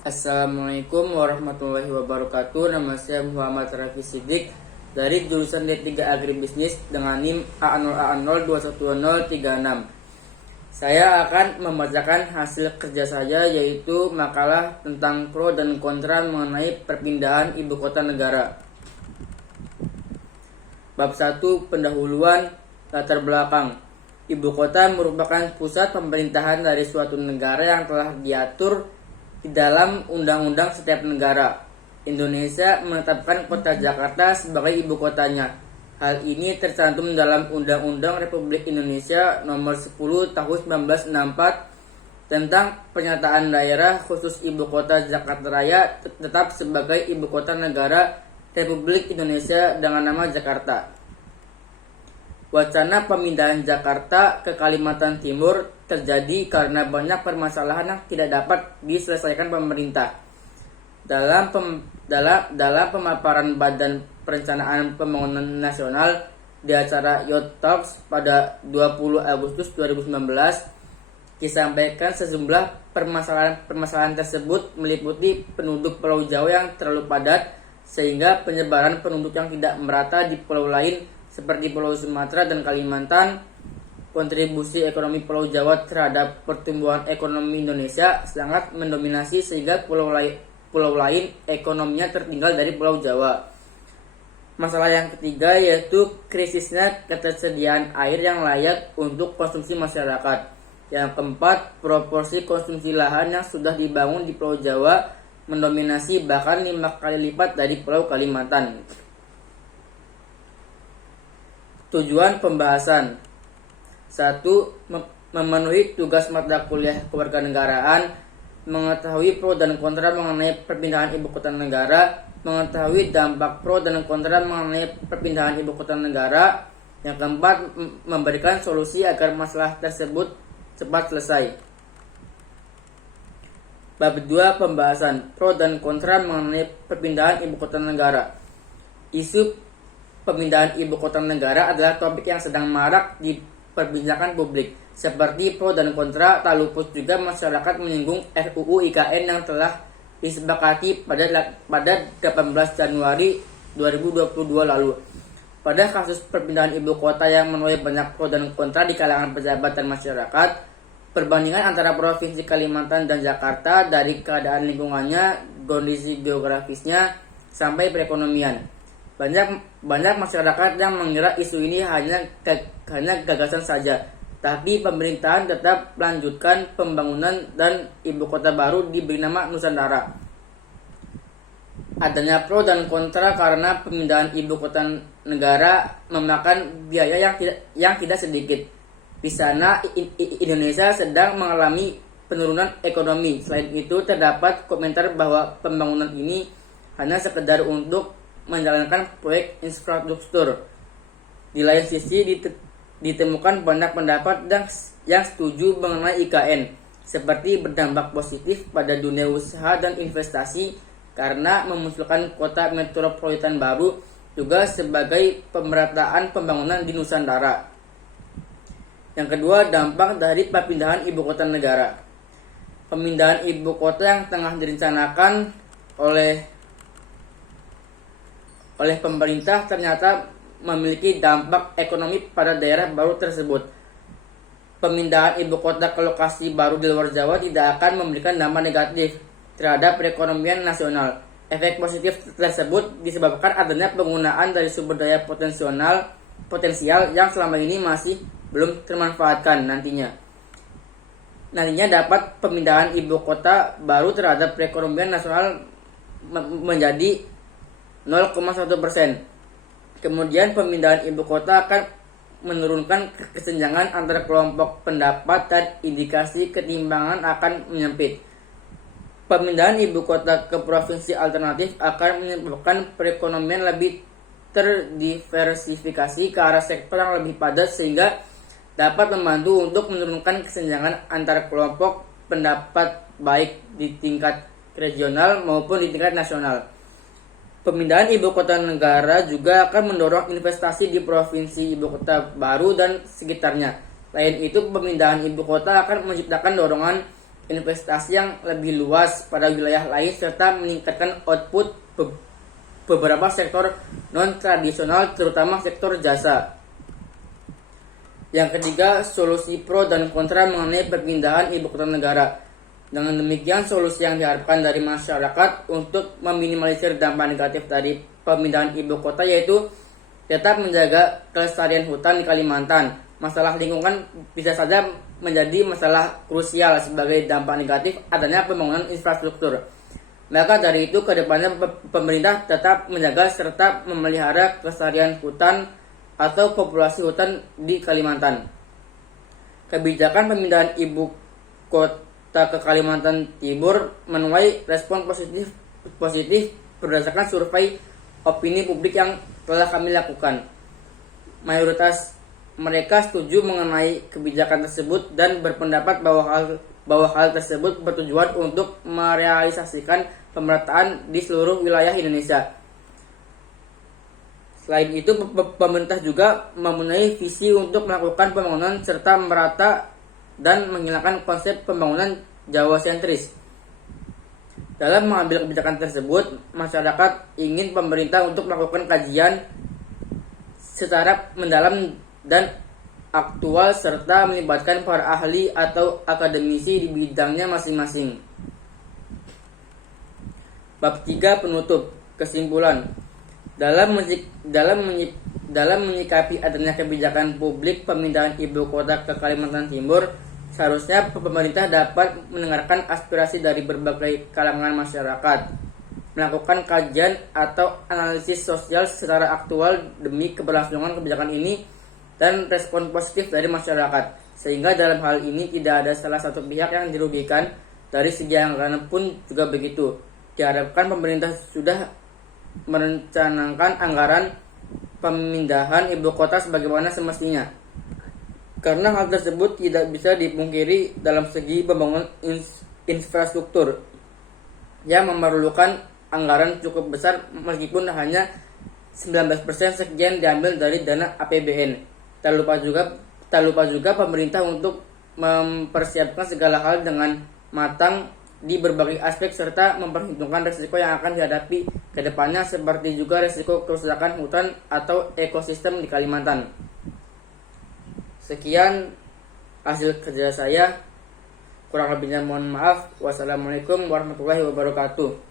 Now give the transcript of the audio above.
Assalamualaikum warahmatullahi wabarakatuh. Nama saya Muhammad Rafi Siddiq dari jurusan D3 Agribisnis dengan NIM A0A0211036. Saya akan membacakan hasil kerja saya, yaitu makalah tentang pro dan kontra mengenai perpindahan ibu kota negara. Bab 1, pendahuluan. Latar belakang. Ibu kota merupakan pusat pemerintahan dari suatu negara yang telah diatur di dalam undang-undang setiap negara. Indonesia menetapkan kota Jakarta sebagai ibu kotanya. Hal ini tercantum dalam Undang-Undang Republik Indonesia Nomor 10 Tahun 1964 tentang pernyataan daerah khusus ibu kota Jakarta Raya tetap sebagai ibu kota negara Republik Indonesia dengan nama Jakarta. Wacana pemindahan Jakarta ke Kalimantan Timur terjadi karena banyak permasalahan yang tidak dapat diselesaikan pemerintah. Dalam pemaparan Badan Perencanaan Pembangunan Nasional di acara Youth Talks pada 20 Agustus 2019, disampaikan sejumlah permasalahan tersebut meliputi penduduk Pulau Jawa yang terlalu padat sehingga penyebaran penduduk yang tidak merata di pulau lain seperti Pulau Sumatera dan Kalimantan. Kontribusi ekonomi Pulau Jawa terhadap pertumbuhan ekonomi Indonesia sangat mendominasi sehingga pulau lain ekonominya tertinggal dari Pulau Jawa. Masalah yang ketiga yaitu krisisnya ketersediaan air yang layak untuk konsumsi masyarakat. Yang keempat, proporsi konsumsi lahan yang sudah dibangun di Pulau Jawa mendominasi bahkan 5 kali lipat dari Pulau Kalimantan. Tujuan pembahasan. 1. Memenuhi tugas mata kuliah kewarganegaraan, mengetahui pro dan kontra mengenai perpindahan ibu kota negara, mengetahui dampak pro dan kontra mengenai perpindahan ibu kota negara. Yang keempat, memberikan solusi agar masalah tersebut cepat selesai. Bab 2, pembahasan pro dan kontra mengenai perpindahan ibu kota negara. Isu pemindahan ibu kota negara adalah topik yang sedang marak diperbincangkan publik. Seperti pro dan kontra, tak luput juga masyarakat menyinggung RUU IKN yang telah disepakati pada 18 Januari 2022 lalu. Pada kasus perpindahan ibu kota yang menuai banyak pro dan kontra di kalangan pejabat dan masyarakat, perbandingan antara Provinsi Kalimantan dan Jakarta dari keadaan lingkungannya, kondisi geografisnya, sampai perekonomian. Banyak masyarakat yang mengira isu ini hanya gagasan saja, tapi pemerintahan tetap melanjutkan pembangunan dan ibu kota baru diberi nama Nusantara. Adanya pro dan kontra karena pemindahan ibu kota negara memakan biaya yang tidak sedikit. Di sana Indonesia sedang mengalami penurunan ekonomi. Selain itu terdapat komentar bahwa pembangunan ini hanya sekedar untuk menjalankan proyek infrastruktur. Di lain sisi ditemukan banyak pendapat yang setuju mengenai IKN, seperti berdampak positif pada dunia usaha dan investasi karena memunculkan kota metropolitan baru, juga sebagai pemerataan pembangunan di Nusantara. Yang kedua, dampak dari perpindahan ibu kota negara. Pemindahan ibu kota yang tengah direncanakan oleh pemerintah ternyata memiliki dampak ekonomi pada daerah baru tersebut. Pemindahan ibu kota ke lokasi baru di luar Jawa tidak akan memberikan dampak negatif terhadap perekonomian nasional. Efek positif tersebut disebabkan adanya penggunaan dari sumber daya potensial yang selama ini masih belum termanfaatkan. Nantinya dapat pemindahan ibu kota baru terhadap perekonomian nasional menjadi 0,1%. Kemudian pemindahan ibu kota akan menurunkan kesenjangan antara kelompok pendapat dan indikasi ketimpangan akan menyempit. Pemindahan ibu kota ke provinsi alternatif akan menyebabkan perekonomian lebih terdiversifikasi ke arah sektor yang lebih padat sehingga dapat membantu untuk menurunkan kesenjangan antara kelompok pendapat baik di tingkat regional maupun di tingkat nasional. Pemindahan ibu kota negara juga akan mendorong investasi di provinsi ibu kota baru dan sekitarnya. Lain itu, pemindahan ibu kota akan menciptakan dorongan investasi yang lebih luas pada wilayah lain serta meningkatkan output beberapa sektor non-tradisional terutama sektor jasa. Yang ketiga, solusi pro dan kontra mengenai perpindahan ibu kota negara. Dengan demikian, solusi yang diharapkan dari masyarakat untuk meminimalisir dampak negatif dari pemindahan ibu kota yaitu tetap menjaga kelestarian hutan di Kalimantan. Masalah lingkungan bisa saja menjadi masalah krusial sebagai dampak negatif adanya pembangunan infrastruktur. Maka dari itu, kedepannya pemerintah tetap menjaga serta memelihara kelestarian hutan atau populasi hutan di Kalimantan. Kebijakan pemindahan ibu kota ke Kalimantan Timur menuai respon positif berdasarkan survei opini publik yang telah kami lakukan. Mayoritas mereka setuju mengenai kebijakan tersebut dan berpendapat bahwa hal tersebut bertujuan untuk merealisasikan pemerataan di seluruh wilayah Indonesia. Selain itu, pemerintah juga mempunyai visi untuk melakukan pembangunan serta merata dan menghilangkan konsep pembangunan Jawa sentris. Dalam mengambil kebijakan tersebut, masyarakat ingin pemerintah untuk melakukan kajian secara mendalam dan aktual serta melibatkan para ahli atau akademisi di bidangnya masing-masing. Bab 3 penutup. Kesimpulan. Dalam menyikapi adanya kebijakan publik pemindahan ibu kota ke Kalimantan Timur, seharusnya pemerintah dapat mendengarkan aspirasi dari berbagai kalangan masyarakat, melakukan kajian atau analisis sosial secara aktual demi keberlangsungan kebijakan ini, dan respon positif dari masyarakat, sehingga dalam hal ini tidak ada salah satu pihak yang dirugikan. Dari segi anggaran pun juga begitu. Diharapkan pemerintah sudah merencanakan anggaran pemindahan ibu kota sebagaimana semestinya, karena hal tersebut tidak bisa dipungkiri dalam segi pembangunan infrastruktur yang memerlukan anggaran cukup besar meskipun hanya 19% sekian diambil dari dana APBN. Tak lupa juga pemerintah untuk mempersiapkan segala hal dengan matang di berbagai aspek serta memperhitungkan risiko yang akan dihadapi ke depannya seperti juga risiko kerusakan hutan atau ekosistem di Kalimantan. Sekian hasil kerja saya. Kurang lebihnya mohon maaf. Wassalamualaikum warahmatullahi wabarakatuh.